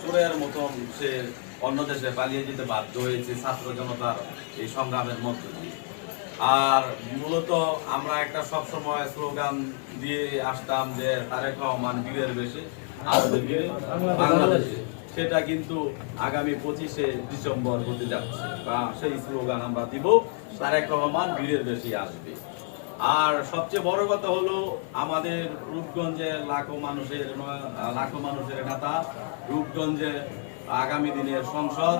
চোরের মতন সে অন্য দেশে পালিয়ে যেতে বাধ্য হয়েছে ছাত্র জনতার এই সংগ্রামের মধ্য দিয়ে। আর মূলত আমরা একটা সবসময় স্লোগান দিয়ে আসতাম যে তারেক রহমান বীরের বেশে আসবে বীরে বাংলাদেশে। সেটা কিন্তু আগামী 25শে ডিসেম্বর হতে যাচ্ছে, বা সেই স্লোগান আমরা দিব, তারেক রহমান বীরের বেশি আসবে। আর সবচেয়ে বড় কথা হলো আমাদের রূপগঞ্জের লাখো মানুষের নেতা, রূপগঞ্জে আগামী দিনের সংসদ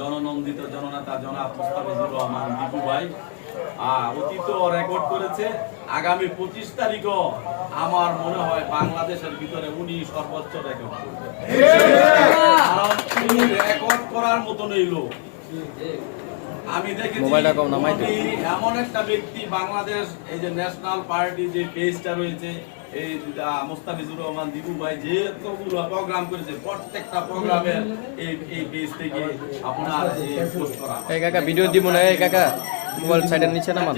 জননন্দিত জননেতা জনাব মোস্তাফিজুর রহমান দীপু ভাই অতীত রেকর্ড করেছে। আগামী 25 তারিখও আমার মনে হয় বাংলাদেশের ভিতরে উনি সর্বোচ্চ রেকর্ড করবেন, কারণ উনি রেকর্ড করার মতনই লোক। আমি দেখেছি এমন একটা ব্যক্তি, বাংলাদেশ এই যে ন্যাশনাল পার্টি যে পেজটা রয়েছে, এই মোস্তাফিজুর রহমান দীপু ভাই যে এতগুলো প্রোগ্রাম করেছে, প্রত্যেকটা প্রোগ্রামের এই পেজ থেকে আপনার পোস্ট করা। এই কাকা ভিডিও দিব না, এই কাকা মোবাইল সাইডের নিচে নামান।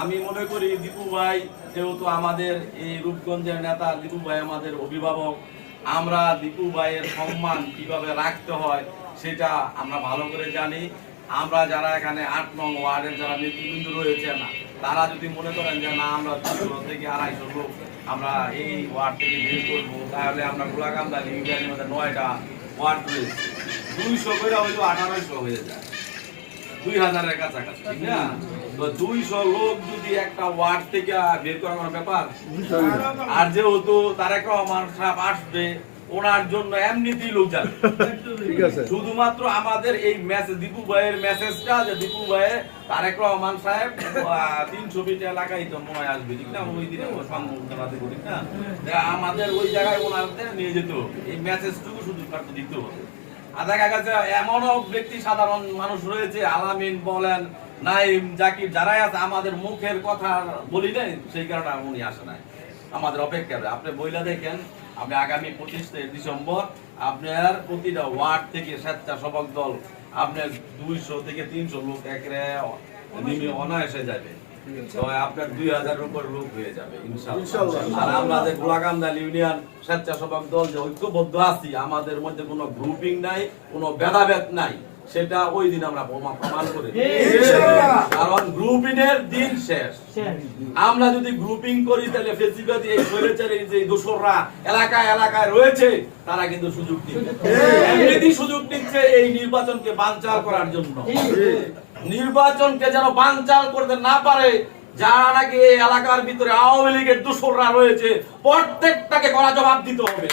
আমি মনে করি দীপু ভাই যেহেতু আমাদের এই রূপগঞ্জের নেতা, দীপু ভাই আমাদের অভিভাবক, আমরা দীপু ভাইয়ের সম্মান কিভাবে রাখতে হয় সেটা আমরা ভালো করে জানি। আমরা যারা এখানে 8 নং ওয়ার্ডের যারা নেতৃবৃন্দ রয়েছেন, তারা যদি মনে করেন যে না আমরা 200 থেকে 250 লোক আমরা এই ওয়ার্ড থেকে বের করবো, তাহলে আমরা গোলাকান্দা ইউনিয়নের মধ্যে 9টা ওয়ার্ড রয়েছে, 200 করে হয়তো 1800 হয়ে যায়, 2000-এর কাছাকাছি, ঠিক না? তো 200 লোক যদি একটা ওয়ার্ড থেকে বের করার কোনো ব্যাপার। আর যেহেতু তারেক রহমান সাহেব আসবে, ওনার জন্য এমনিতেই লোক যাবে। ঠিক আছে, শুধুমাত্র আমাদের এই মেসেজ, দীপু ভাইয়ের মেসেজটা, যে দীপু ভাই তারেক রহমান সাহেব 300 ফিট এলাকায় তো মনে আসবে, ঠিক না? ওই দিনে সম্মুখীন করি না, আমাদের ওই জায়গায় ওনাদের নিয়ে যেত, এই মেসেজটুকু শুধু দিতে হবে। আর দেখা গেছে এমনও ব্যক্তি, সাধারণ মানুষ রয়েছে, আলামিন বলেন, নাইম, জাকির, যারাই আছে, আমাদের মুখের কথা বলি নাই, সেই কারণে উনি আসে নাই, আমাদের অপেক্ষা। আপনি বইলা দেখেন, আপনি আগামী 25শে ডিসেম্বর আপনার প্রতিটা ওয়ার্ড থেকে স্বেচ্ছাসেবক দল আপনার 200 থেকে 300 লোক একেবারে নিমে অনায়াসে যাবে, আপনার 2000-এর উপর লোক হয়ে যাবে ইনশাআল্লাহ। আর আমাদের গোলাকান্দা ইউনিয়ন স্বেচ্ছাসেবক দল যে ঐক্যবদ্ধ আছি, আমাদের মধ্যে কোনো গ্রুপিং নাই, কোনো ভেদাভেদ নাই, সেটা ওই দিন আমরা প্রমাণ করে দিই। কারণ গ্রুপিং এর দিন শেষ। আমরা যদি গ্রুপিং করি তাহলে ফেসিবাদী এই স্বৈরাচারী যে দোসররা এলাকায় এলাকায় রয়েছে, তারা কিন্তু সুযোগ দিচ্ছে, এমনিতেই সুযোগ নিচ্ছে এই নির্বাচনকে বানচাল করার জন্য। নির্বাচনকে যেন বানচাল করতে না পারে, যারা নাকি এই এলাকার ভিতরে আওয়ামী লীগের দোসররা রয়েছে, প্রত্যেকটাকে কড়া জবাব দিতে হবে,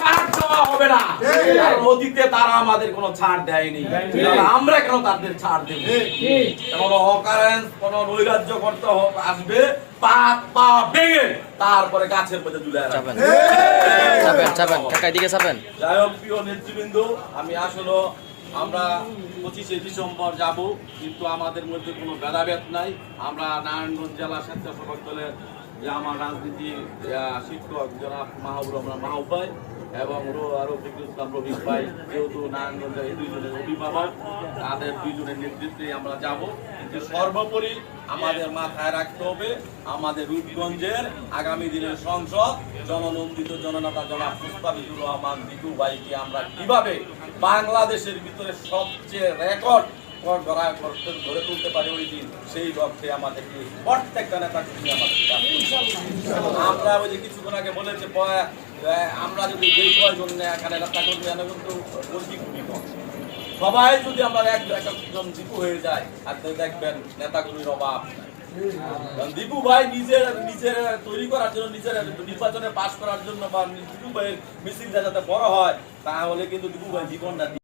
ছাড় দেওয়া হবে না। কারণ অতীতে তারা আমাদের কোনো ছাড় দেয়নি, আমরা কেন তাদের ছাড় দেব? কোনো অকারেন্স, কোনো নৈরাজ্য করতে আসবে, পা ভেঙে তারপরে গাছের মধ্যে ঝুলে রাখবেন। যাই হোক, প্রিয় নেতৃবৃন্দ, আমি আসলে আমরা 25শে ডিসেম্বর যাব, কিন্তু আমাদের মধ্যে কোনো ভেদাভেদ নাই। আমরা নারায়ণগঞ্জ জেলা স্বেচ্ছাসেবক দলের যে আমার রাজনীতি শিক্ষক জনাব মাহবুব রহমান মাহবুব ভাই এবং রফিকুল ইসলাম রফিক ভাই, যেহেতু নারায়ণগঞ্জের এই দুইজনের অভিভাবক, তাদের দুইজনের নেতৃত্বে আমরা যাব। কিন্তু সর্বোপরি আমাদের মাথায় রাখতে হবে, আমাদের রূপগঞ্জের আগামী দিনের সংসদ জননন্দিত জননেতা জনাব মোস্তাফিজুর রহমান দীপু ভাইকে আমরা কিভাবে বাংলাদেশের ভিতরে সবচেয়ে রেকর্ড ধরে তুলতে পারি ওই দিন, সেই লক্ষ্যে আমাদেরকে প্রত্যেকটা নেতা কর্মী আমরা ওই যে কিছুক্ষণ আগে বলেছে, আমরা যদি যেই কয়জন এখানে নেতা কর্মী কিন্তু বলছি খুবই কম, সবাই যদি আমরা একজন দীপু হয়ে যায়, আর দেখবেন নেতাগুলির অভাব। দীপু ভাই নিজের তৈরি করার জন্য, নিজের নির্বাচনে পাশ করার জন্য, বা দীপু ভাইয়ের মিছিল যাতে বড় হয়, তাহলে কিন্তু দীপু ভাই জীবনটা